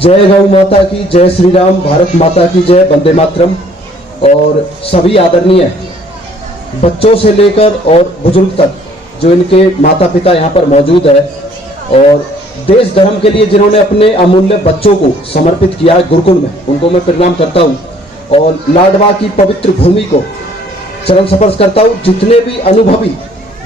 जय गौ माता की, जय श्री राम, भारत माता की जय, वंदे मातरम। और सभी आदरणीय बच्चों से लेकर और बुजुर्ग तक जो इनके माता पिता यहाँ पर मौजूद है और देश धर्म के लिए जिन्होंने अपने अमूल्य बच्चों को समर्पित किया है गुरुकुल में, उनको मैं प्रणाम करता हूँ और लाडवा की पवित्र भूमि को चरण स्पर्श करता हूँ। जितने भी अनुभवी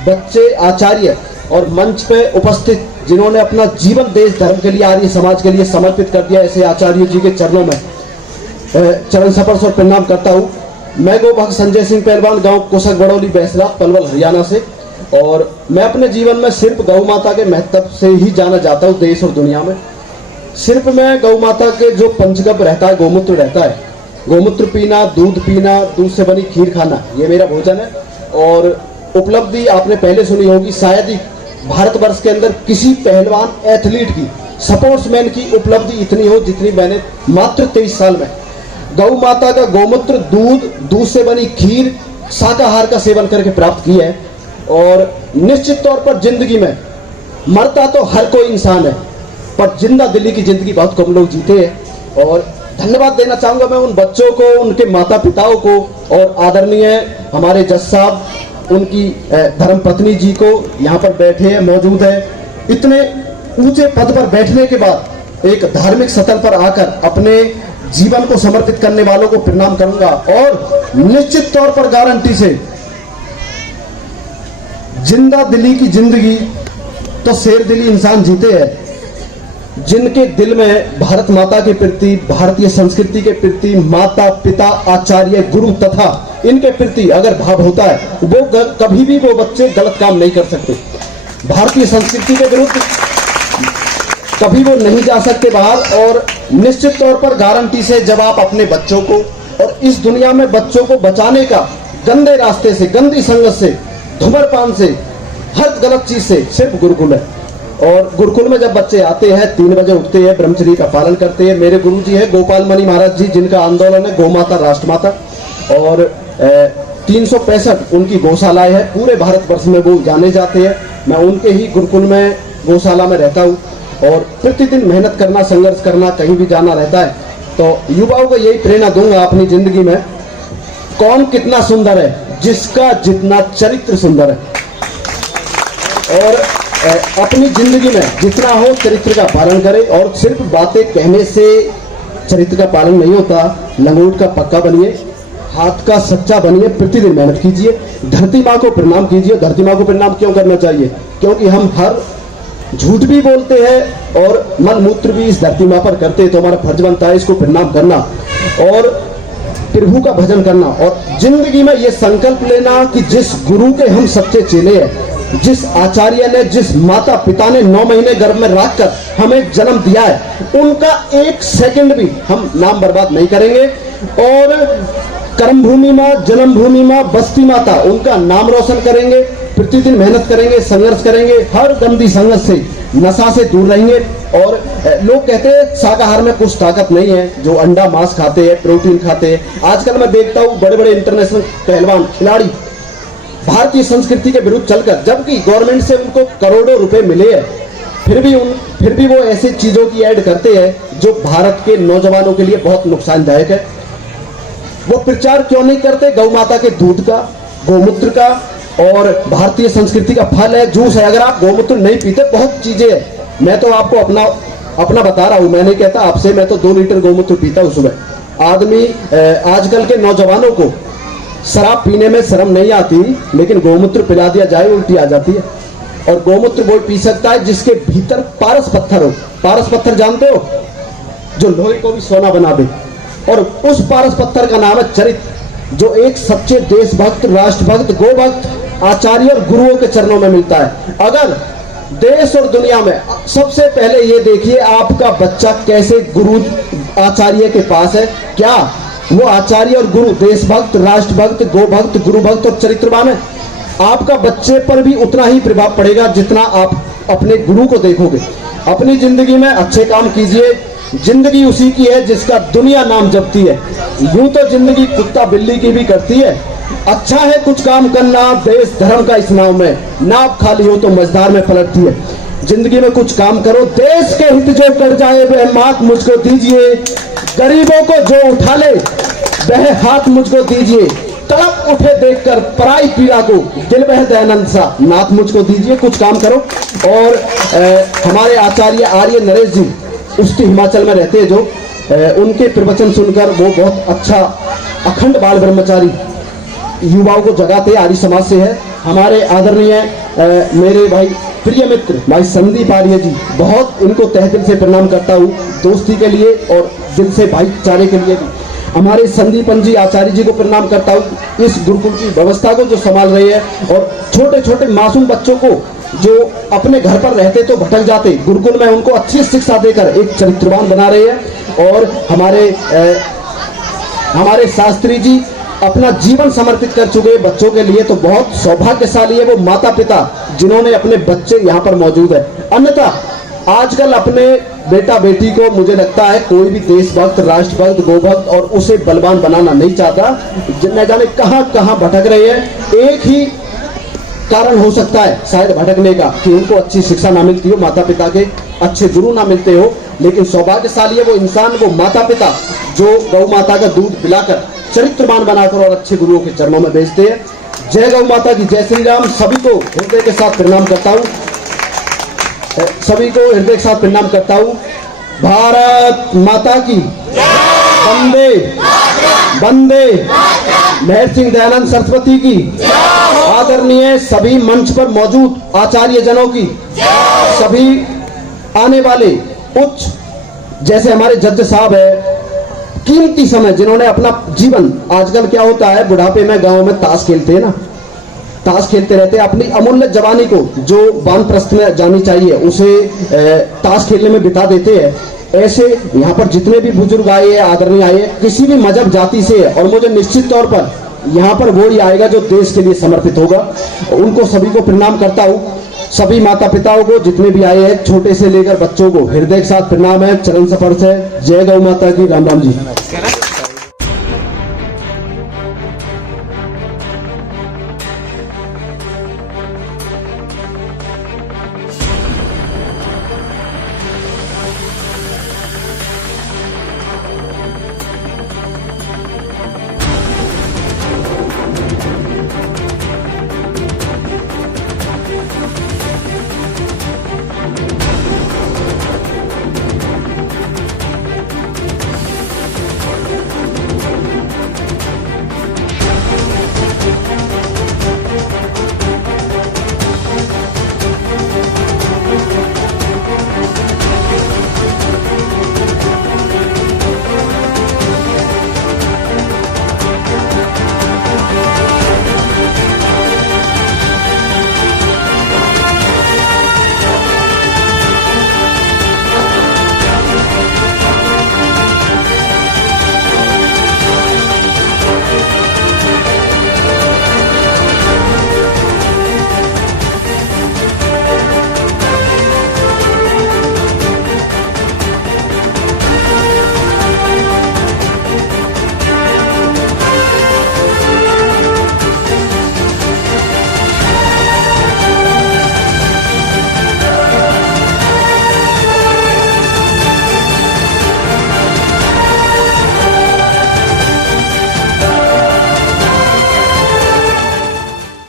बच्चे, आचार्य और मंच पे उपस्थित जिन्होंने अपना जीवन देश धर्म के लिए, आर्य समाज के लिए समर्पित कर दिया, ऐसे आचार्य जी के चरणों में चरण स्पर्श और प्रणाम करता हूँ। मैं गो भक्त संजय सिंह पहलवान, गांव कोसक बड़ौली, बैसला, पलवल, हरियाणा से। और मैं अपने जीवन में सिर्फ गौ माता के महत्व से ही जाना जाता हूँ देश और दुनिया में। सिर्फ मैं गौ माता के जो पंचगव्य रहता है, गोमूत्र रहता है, गोमूत्र पीना, दूध से बनी खीर खाना, ये मेरा भोजन है। और उपलब्धि आपने पहले सुनी होगी, शायद ही भारतवर्ष के अंदर किसी पहलवान, एथलीट की, स्पोर्ट्समैन की उपलब्धि इतनी हो जितनी मैंने मात्र 23 साल में गौ माता का गोमूत्र, दूध से बनी खीर, शाकाहार का सेवन करके प्राप्त की है। और निश्चित तौर पर जिंदगी में मरता तो हर कोई इंसान है, पर जिंदा दिली की जिंदगी बहुत कम लोग जीते हैं। और धन्यवाद देना चाहूंगा मैं उन बच्चों को, उनके माता पिताओं को और आदरणीय हमारे जज साहब, उनकी धर्म पत्नी जी को, यहाँ पर बैठे हैं, मौजूद है। इतने ऊंचे पद पर बैठने के बाद एक धार्मिक सतह पर आकर अपने जीवन को समर्पित करने वालों को प्रणाम करूंगा। और निश्चित तौर पर गारंटी से जिंदा दिली की जिंदगी तो शेर दिली इंसान जीते हैं जिनके दिल में भारत माता के प्रति, भारतीय संस्कृति के प्रति, माता पिता, आचार्य, गुरु तथा इनके प्रति अगर भाव होता है, वो कभी भी वो बच्चे गलत काम नहीं कर सकते। भारतीय संस्कृति के विरुद्ध कभी वो नहीं जा सकते बाहर। और निश्चित तौर पर गारंटी से जब आप अपने बच्चों को, और इस दुनिया में बच्चों को बचाने का गंदे रास्ते से, गंदी संगत से, धूम्रपान से, हर गलत चीज से सिर्फ गुरुकुल है। और गुरुकुल में जब बच्चे आते हैं, 3 बजे उठते हैं, ब्रह्मचर्य का पालन करते हैं। मेरे गुरु जी है गोपाल मणि महाराज जी, जिनका आंदोलन है गौ माता राष्ट्रमाता, और 365 उनकी गौशालाएं हैं, पूरे भारतवर्ष में वो जाने जाते हैं। मैं उनके ही गुरुकुल में, गौशाला में रहता हूँ और प्रतिदिन मेहनत करना, संघर्ष करना, कहीं भी जाना रहता है। तो युवाओं को यही प्रेरणा दूंगा अपनी जिंदगी में, कौन कितना सुंदर है, जिसका जितना चरित्र सुंदर है। और अपनी जिंदगी में जितना हो चरित्र का पालन करे। और सिर्फ बातें कहने से चरित्र का पालन नहीं होता, लंगोट का पक्का बनिए, हाथ का सच्चा बनिए, प्रतिदिन मेहनत कीजिए, धरती माँ को प्रणाम कीजिए। धरती माँ को प्रणाम क्यों करना चाहिए? क्योंकि हम हर झूठ भी बोलते हैं और मन मूत्र भी इस धरती माँ पर करते हैं, तो हमारा फर्ज बनता है इसको प्रणाम करना और प्रभु का भजन करना। और जिंदगी में ये संकल्प लेना कि जिस गुरु के हम सच्चे चेले हैं, जिस आचार्य ने, जिस माता पिता ने 9 महीने गर्भ में रखकर हमें जन्म दिया है, उनका 1 सेकंड भी हम नाम बर्बाद नहीं करेंगे। और कर्म भूमि माँ, जन्म भूमि माँ, बस्ती माता, उनका नाम रोशन करेंगे, प्रतिदिन मेहनत करेंगे, संघर्ष करेंगे, हर गंदी संगत से, नशा से दूर रहेंगे। और लोग कहते हैं शाकाहार में कुछ ताकत नहीं है, जो अंडा मांस खाते हैं, प्रोटीन खाते हैं। आजकल मैं देखता हूँ बड़े बड़े इंटरनेशनल पहलवान, खिलाड़ी भारतीय संस्कृति के विरुद्ध चलकर, जबकि गवर्नमेंट से उनको करोड़ों रुपए मिले हैं, फिर भी वो ऐसी चीजों की ऐड करते हैं जो भारत के नौजवानों के लिए बहुत नुकसानदायक है। वो प्रचार क्यों नहीं करते गौ माता के दूध का, गोमूत्र का, और भारतीय संस्कृति का फल है, जूस है। अगर आप गोमूत्र नहीं पीते, बहुत चीजें हैं। मैं तो आपको अपना बता रहा हूं, मैं नहीं कहता आपसे, मैं तो 2 लीटर गोमूत्र पीता हूं सुबह। आदमी आजकल के नौजवानों को शराब पीने में शर्म नहीं आती, लेकिन गोमूत्र पिला दिया जाए उल्टी आ जाती है। और गोमूत्र वो पी सकता है जिसके भीतर पारस पत्थर हो। पारस पत्थर जानते हो, जो लोहे को भी सोना बना दे। और उस पारस पत्थर का नाम है चरित्र, जो एक सच्चे देशभक्त, राष्ट्रभक्त, गोभक्त, आचार्य और गुरुओं के चरणों में मिलता है। अगर देश और दुनिया में सबसे पहले ये देखिए, आपका बच्चा कैसे गुरु आचार्य के पास है, क्या वो आचार्य और गुरु देशभक्त, राष्ट्रभक्त, गोभक्त, गुरुभक्त और चरित्रवान है? आपका बच्चे पर भी उतना ही प्रभाव पड़ेगा जितना आप अपने गुरु को देखोगे। अपनी जिंदगी में अच्छे काम कीजिए। जिंदगी उसी की है जिसका दुनिया नाम जपती है। यूं तो जिंदगी कुत्ता बिल्ली की भी करती है। अच्छा है कुछ काम करना देश धर्म का इस नाव में, नाव खाली हो तो मझधार में पलटती है। जिंदगी में कुछ काम करो, देश के हित जो कर जाए वह मात मुझको दीजिए, गरीबों को जो उठा ले वह हाथ मुझको दीजिए, तड़प उठे देखकर पराई पीड़ा को दिल बह दयानंद सा नाथ मुझको दीजिए। कुछ काम करो। और हमारे आचार्य आर्य नरेश जी उसके हिमाचल में रहते हैं, जो उनके प्रवचन सुनकर वो बहुत अच्छा अखंड बाल ब्रह्मचारी युवाओं को जगाते आर्य समाज से है। हमारे आदरणीय मेरे भाई प्रिय मित्र भाई संदीप आर्य जी, बहुत इनको तहे दिल से प्रणाम करता हूँ, दोस्ती के लिए और दिल से भाईचारे के लिए भी। हमारे संदीपन जी आचार्य जी को प्रणाम करता हूँ, इस गुरुकुल की व्यवस्था को जो संभाल रहे हैं और छोटे छोटे मासूम बच्चों को जो अपने घर पर रहते तो भटक जाते, गुरुकुल में उनको अच्छी शिक्षा देकर एक चरित्रवान बना रहे हैं। और हमारे शास्त्री जी अपना जीवन समर्पित कर चुके हैं बच्चों के लिए, तो बहुत सौभाग्यशाली है वो माता पिता जिन्होंने अपने बच्चे यहाँ पर मौजूद है। अन्यथा आजकल अपने बेटा बेटी को मुझे लगता है कोई भी देशभक्त, राष्ट्रभक्त, गोभक्त और उसे बलवान बनाना नहीं चाहता, न जाने कहां कहां भटक रहे हैं। एक ही कारण हो सकता है शायद भटकने का कि उनको अच्छी शिक्षा ना मिलती हो, माता पिता के अच्छे गुरु ना मिलते हो। लेकिन सौभाग्यशाली है वो इंसान, वो माता पिता जो गौ माता का दूध पिलाकर चरित्रवान बनाकर और अच्छे गुरुओं के चरणों में भेजते हैं। जय गौ माता की, जय श्री राम। सभी को हृदय के साथ प्रणाम करता हूँ, सभी को हृदय के साथ प्रणाम करता हूँ। भारत माता की वंदे वंदे। महर्षि सिंह दयानंद सरस्वती की, आदरणीय सभी मंच पर मौजूद आचार्य जनों की, सभी आने वाले उच्च जैसे हमारे जज साहब है, कीमती समय जिन्होंने अपना जीवन, आजकल क्या होता है बुढ़ापे में गांव में ताश खेलते हैं ना, ताश खेलते रहते हैं, अपनी अमूल्य जवानी को जो वानप्रस्थ में जानी चाहिए उसे ताश खेलने में बिता देते हैं। ऐसे यहाँ पर जितने भी बुजुर्ग आए हैं, आदरणीय आए, किसी भी मजहब जाति से है, और मुझे निश्चित तौर पर यहाँ पर वो ही आएगा जो देश के लिए समर्पित होगा। उनको सभी को प्रणाम करता हूँ, सभी माता पिताओं को जितने भी आए हैं, छोटे से लेकर बच्चों को हृदय के साथ प्रणाम है, चरण स्पर्श है। जय गौ माता की, राम राम जी।